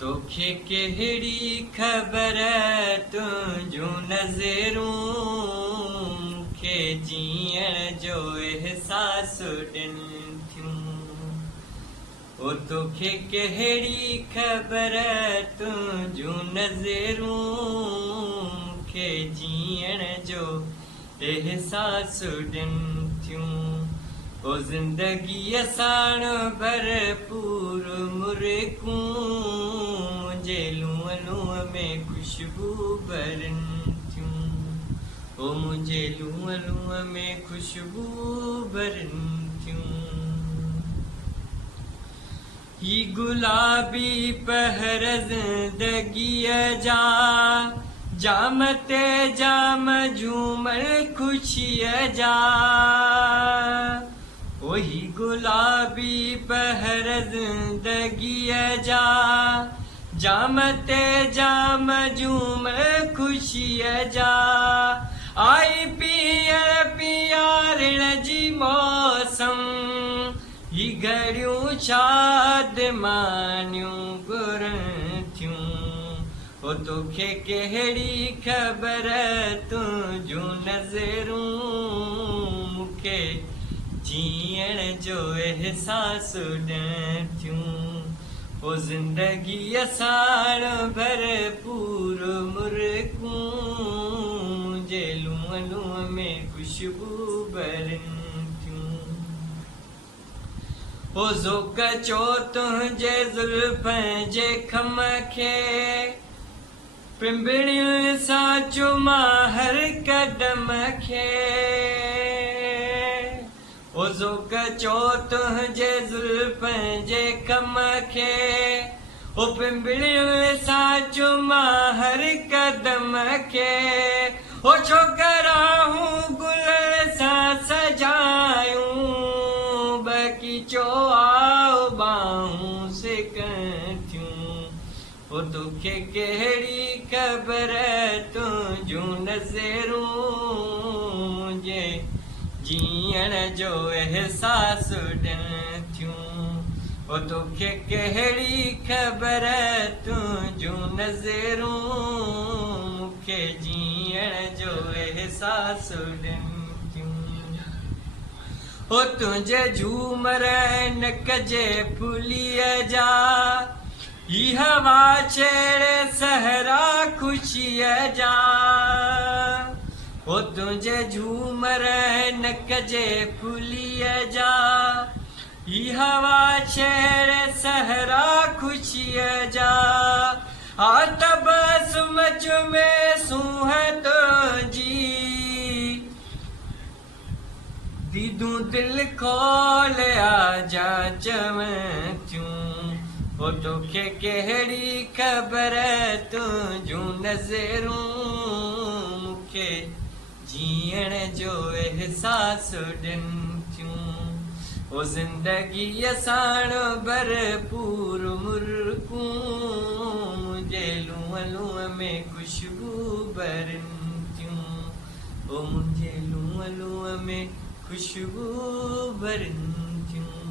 तोखे कहिड़ी ख़बर तुंहिंजूं नज़रूं खे जीअण जो एहसासु ॾियनि थियूं। ओ तोखे कहिड़ी ख़बर तुंहिंजूं नज़रूं खे जीअण जो एहसासु ॾियनि थियूं। ओ ज़िंदगीअ साण भरपूर मुर्कूं मुंहिंजे लूंहं लूंहं में ख़ुशबू भरनि थियूं। ओ मुंहिंजे लूंहं लूंहं में ख़ुशबू भरनि थियूं। ही गुलाबी पहर ज़िंदगीअ जा जाम ते जाम झूमर ख़ुशीअ जा। वही गुलाबी पहर ज़िंदगीअ जा जाम ते जाम झूमर ख़ुशीअ जा। आई पीआरण जी मौसम ही घड़ियूं शादमानियूं घुरनि थियूं। ओ तोखे कहिड़ी ख़बर तुंहिंजूं नज़रूं मूंखे जीअण जो एहसासु ॾियनि थियूं। ओ ज़िंदगीअ साण भरपूर मुर्कूं मुंहिंजे लूंहं लूंहं में ख़ुशबू भरनि थियूं। ओ ज़ोक चो तुंहिंजे ज़ुल्फ़नि जे खम खे पिंबड़ियुनि सां चुमा हर कदम खे। ओ ज़ोक चो तुंहिंजे ज़ुल्फ़नि जे कम खे ओ पिंबड़ियुनि सां चुमा हर कदम खे। ओ छोकरा हूं गुल सां सजायूं बाक़ी चो आओ बाहूं सिकनि थियूं। ओ तोखे कहिड़ी ख़बर तुंहिंजूं नज़रूं मुंहिंजे जीअण जो एहसासु ॾियनि थियूं। ओ तोखे कहिड़ी ख़बर तुंहिंजूं नज़रूं मूंखे जीअण जो एहसासु ॾियनि थियूं। ओ तुंहिंजे झूमर नक जे फुलीअ जा ही हवा छेड़े सहरा ख़ुशीअ जा। ओ तुंहिंजे झूमर नक जे फुलीअ जा ही हवा छेड़े सहरा ख़ुशीअ जा। तबसुम चुमे सूंहं तुंहिंजी दीदूं दिल खोले आजा चवनि थियूं। ओ तोखे कहिड़ी ख़बर तुंहिंजूं नज़रूं मूंखे जीअण जो एहसासु ॾियनि थियूं। ओ ज़िंदगीअ साण भरपूर मुर्कूं मुंहिंजे लूंहं लूंहं में ख़ुशबू भरनि थियूं। ओ मुंहिंजे लूंहं लूंहं में ख़ुशबू भरनि थियूं।